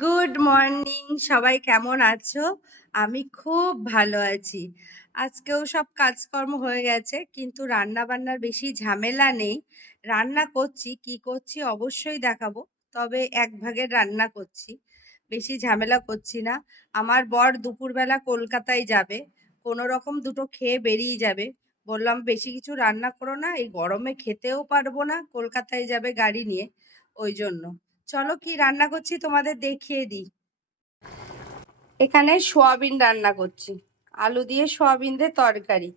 Good morning সবাই কেমন আছো? আমি খুব ভালো আছি। আজকেও সব কাজকর্ম হয়ে গেছে, কিন্তু রান্না বান্নার বেশি ঝামেলা নেই। রান্না করছি, কি করছি অবশ্যই দেখাবো, তবে এক ভাগের রান্না করছি। বেশি ঝামেলা করছি না। আমার বর দুপুরবেলা কলকাতায় যাবে, কোনো রকম দুটো খেয়ে বেরিয়ে যাবে। বললাম, বেশি কিছু রান্না করো না, এই গরমে খেতেও পারব না, কলকাতায় যাবে গাড়ি নিয়ে। ওই জন্য। চলো কি রান্না করছি তোমাদের দেখিয়ে দিই। এখানে সোয়াবিন রান্না করছি। আলু দিয়ে সোয়াবিন দিয়ে তরকারি।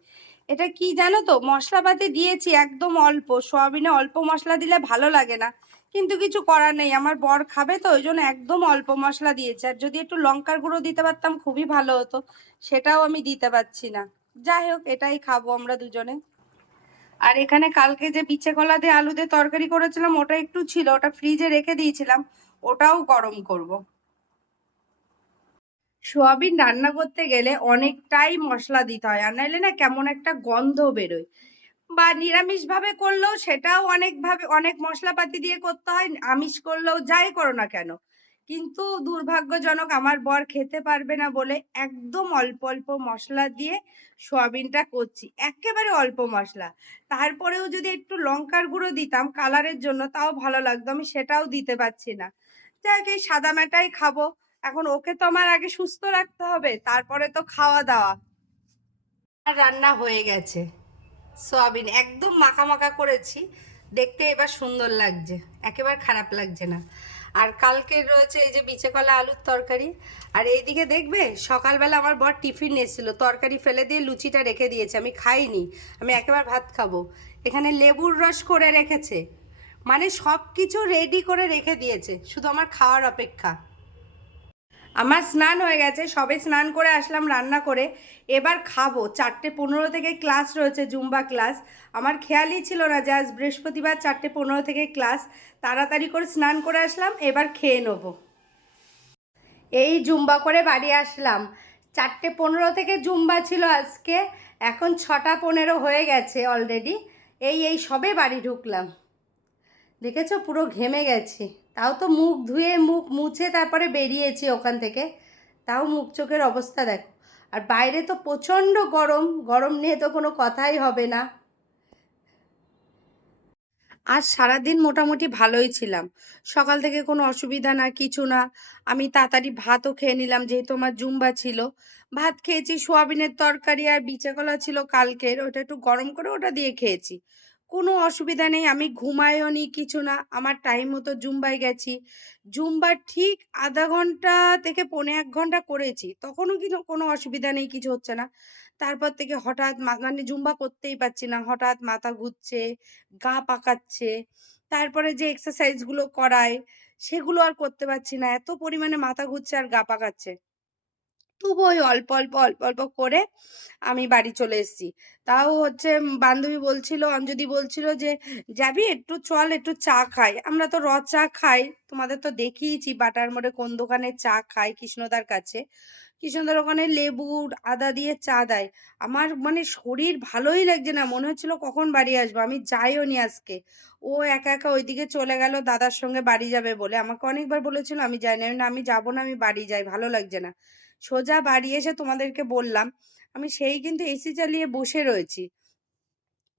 এটা কি জানো তো? মশলাপাতি দিয়েছি একদম অল্প। সোয়াবিনে অল্প মশলা দিলে ভালো লাগে না। কিন্তু কিছু করার নেই। আমার বর খাবে তো, ওই জন্য একদম অল্প মশলা দিয়েছে। আর যদি একটু লঙ্কার গুঁড়ো দিতে পারতাম, খুবই ভালো হতো। সেটাও আমি দিতে পারছি না। যাই হোক, এটাই খাব আমরা দুজনে। আর এখানে কালকে যে বিছে কলা দিয়ে আলু দিয়ে তরকারি করেছিলাম, ওটা একটু ছিল, ওটা ফ্রিজে রেখে দিয়েছিলাম, ওটাও গরম করব। সোয়াবিন রান্না করতে গেলে অনেকটাই মশলা দিতে হয়, আর নাইলে না কেমন একটা গন্ধ বেরোয় বা নিরামিষভাবে করলেও সেটাও অনেকভাবে, অনেক মশলাপাতি দিয়ে করতে হয়, আমিষ করলেও যাই করো না কেন কিন্তু দুর্ভাগ্যজনক আমার বর খেতে পারবে না বলে একদম অল্প অল্প মশলা দিয়ে সোয়াবিনটা করছি। একেবারে অল্প মশলা। তারপরেও যদি একটু লঙ্কার গুঁড়ো দিতাম কালারের জন্য, তাও ভালো লাগতো। আমি সেটাও দিতে পারছি না। যাক, এই সাদা মেটাই খাব। এখন ওকে তো আমার আগে সুস্থ রাখতে হবে, তারপরে তো খাওয়া দাওয়া। আর রান্না হয়ে গেছে। সোয়াবিন একদম মাখা মাখা করেছি। দেখতে এবার সুন্দর লাগছে। একেবারে খারাপ লাগছে না। আর কালকে রয়েছে এই যে বিচে কলা আলুর তরকারি। আর এইদিকে দেখবে, সকালবেলা আমার বর টিফিন এসেছিল তরকারি ফেলে দিয়ে লুচিটা রেখে দিয়েছে, আমি খাইনি, আমি একেবারে ভাত খাব। এখানে লেবুর রস করে রেখেছে মানে সব কিছু রেডি করে রেখে দিয়েছে, শুধু আমার খাওয়ার অপেক্ষা। আমার স্নান হয়ে গেছে, সবে স্নান করে আসলাম রান্না করে। এবার খাব, চারটে পনেরো থেকে ক্লাস রয়েছে, জুম্বা ক্লাস। আমার খেয়ালই ছিল না যে আজ বৃহস্পতিবার চারটে পনেরো থেকে ক্লাস। তাড়াতাড়ি করে স্নান করে আসলাম, এবার খেয়ে নেব। এই জুম্বা করে বাড়ি আসলাম। চারটে পনেরো থেকে জুম্বা ছিল আজকে, এখন ছটা পনেরো হয়ে গেছে অলরেডি এই এই সবে বাড়ি ঢুকলাম। দেখেছ পুরো ঘেমে গেছি। তাও তো মুখ ধুয়ে মুখ মুছে তারপরে বেরিয়েছি ওখান থেকে। তাও মুখ চোখের অবস্থা দেখো। আর বাইরে তো প্রচণ্ড গরম গরম নিয়ে তো কোনো কথাই হবে না। আজ সারাদিন মোটামুটি ভালোই ছিলাম। সকাল থেকে কোনো অসুবিধা না, কিছু না। আমি তাড়াতাড়ি ভাতও খেয়ে নিলাম, যেহেতু আমার জুম্বা ছিল। ভাত খেয়েছি, সোয়াবিনের তরকারি আর বিচে কলা ছিল কালকের। ওটা একটু গরম করে ওটা দিয়ে খেয়েছি। কোনো অসুবিধা নেই, আমি ঘুমায়ও নি কিছু না, আমার টাইম মতো জুম্বায় গেছি। জুম্বা ঠিক আধা ঘণ্টা থেকে পৌনে এক ঘণ্টা করেছি, তখনও কিন্তু কোনো অসুবিধা নেই, কিছু হচ্ছে না। তারপর থেকে হঠাৎ মানে জুম্বা করতেই পারছি না, হঠাৎ মাথা ঘুরছে, গা পাকাচ্ছে, তারপরে যে এক্সারসাইজগুলো করায় সেগুলো আর করতে পারছি না, এত পরিমাণে মাথা ঘুরছে আর গা পাকাচ্ছে। তবু ওই অল্প অল্প অল্প অল্প করে আমি বাড়ি চলে এসেছি। তাও হচ্ছে বান্ধবী বলছিল, অঞ্জলি বলছিল যে, যাবি একটু চল, একটু চা খাই। আমরা তো র চা খাই, তোমাদের তো দেখিয়েছি বাটার মোড়ে কোন দোকানে চা খাই কৃষ্ণদার কাছে। কৃষ্ণদার ওখানে লেবু, আদা দিয়ে চা দেয়। আমার মানে শরীর ভালোই লাগছে না, মনে হচ্ছিল কখন বাড়ি আসব? আমি যাইও নি আজকে। ও একা একা ওইদিকে চলে গেল, দাদার সঙ্গে বাড়ি যাবে বলে। আমাকে অনেকবার বলেছিল, আমি যাই না, আমি যাব না, আমি বাড়ি যাই, ভালো লাগছে না। সোজা বাড়ি এসে তোমাদেরকে বললাম, আমি সেই কিন্তু এসি চালিয়ে বসে রয়েছি।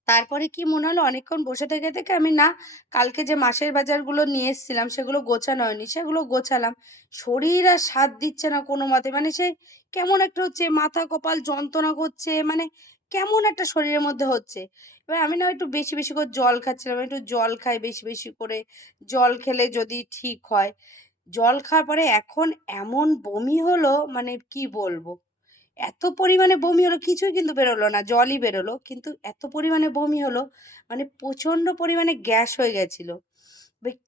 তারপরে কি মনে হলো? অনেকক্ষণ বসে থেকে থেকে আমি, না, কালকে যে মাসের বাজারগুলো নিয়ে এসেছিলাম, সেগুলো গোছানো হয়নি, সেগুলো গোছালাম। শরীর আর সাথ দিচ্ছে না কোনো মতে। মানে সেই কেমন একটা হচ্ছে, মাথা কপাল যন্ত্রণা করছে মানে কেমন একটা শরীরের মধ্যে হচ্ছে। এবার আমি না একটু বেশি বেশি করে জল খাচ্ছিলাম, একটু জল খাই, বেশি বেশি করে জল খেলে যদি ঠিক হয়। জল খাওয়ার পরে এখন এমন বমি হলো মানে কি বলব? এত পরিমাণে বমি হলো, কিছুই কিন্তু বেরোলো না, জলই বেরোলো। কিন্তু এত পরিমাণে বমি হলো মানে প্রচণ্ড পরিমাণে গ্যাস হয়ে গেছিল।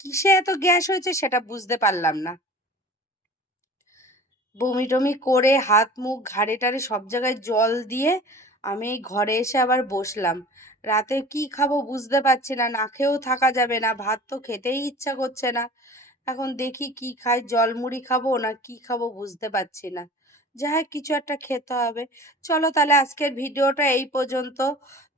কিসে এত গ্যাস হয়েছে সেটা বুঝতে পারলাম না। বমি টমি করে হাত, মুখ ঘাড়ে টাড়ে সব জায়গায় জল দিয়ে আমি ঘরে এসে আবার বসলাম। রাতে কি খাব বুঝতে পারছি না না খেয়েও থাকা যাবে না, ভাত তো খেতেই ইচ্ছা করছে না। এখন দেখি কি খাই, জলমুড়ি খাব না কি খাব বুঝতে পারছি না। যাই কিছু একটা খেতে হবে। চলো তাহলে আজকের ভিডিওটা এই পর্যন্ত।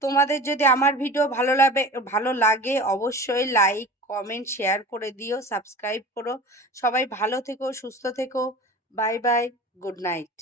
তোমাদের যদি আমার ভিডিও ভালো লাগে ভালো লাগে অবশ্যই লাইক কমেন্ট শেয়ার করে দিও সাবস্ক্রাইব করো। সবাই ভালো থেকো, সুস্থ থেকো। Bye bye good night